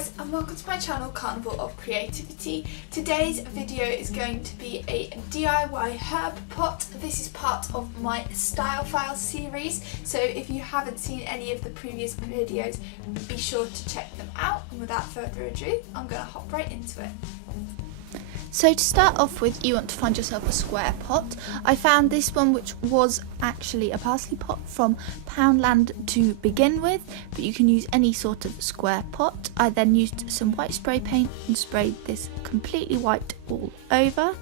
guys, and welcome to my channel Carnival of Creativity. Today's video is going to be a DIY herb pot. This is part of my Style File series, so if you haven't seen any of the previous videos, be sure to check them out. And without further ado, I'm going to hop right into it. So to start off with, you want to find yourself a square pot. I found this one, which was actually a parsley pot from Poundland to begin with, but you can use any sort of square pot. I then used some white spray paint and sprayed this completely white all over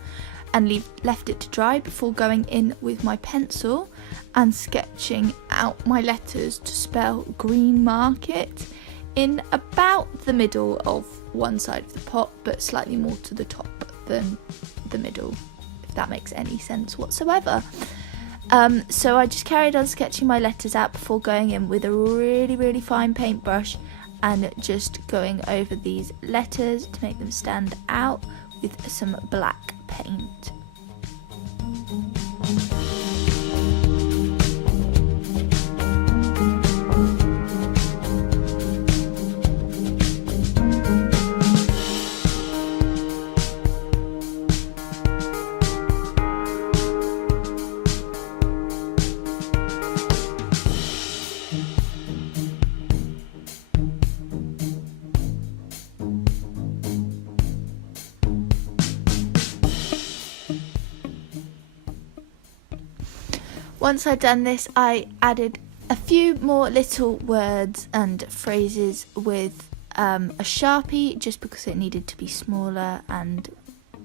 and left it to dry before going in with my pencil and sketching out my letters to spell Green Market in about the middle of one side of the pot, but slightly more to the top than the middle, if that makes any sense whatsoever. So I just carried on sketching my letters out before going in with a really fine paintbrush and just going over these letters to make them stand out with some black paint. Once I'd done this, I added a few more little words and phrases with a Sharpie, just because it needed to be smaller and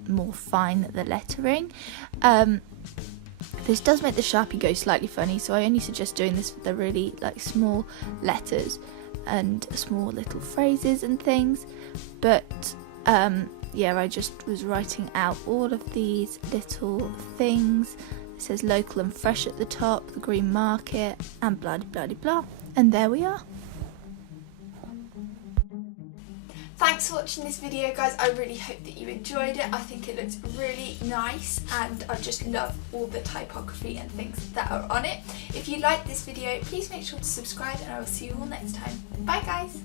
more fine, the lettering. This does make the Sharpie go slightly funny, so I only suggest doing this with the really small letters and small little phrases and things. But yeah, I just was writing out all of these little things. It says local and fresh at the top, the Green Market, and blah blah blah. And there we are. Thanks for watching this video, guys. I really hope that you enjoyed it. I think it looks really nice and I just love all the typography and things that are on it. If you like this video, please make sure to subscribe and I will see you all next time. Bye guys!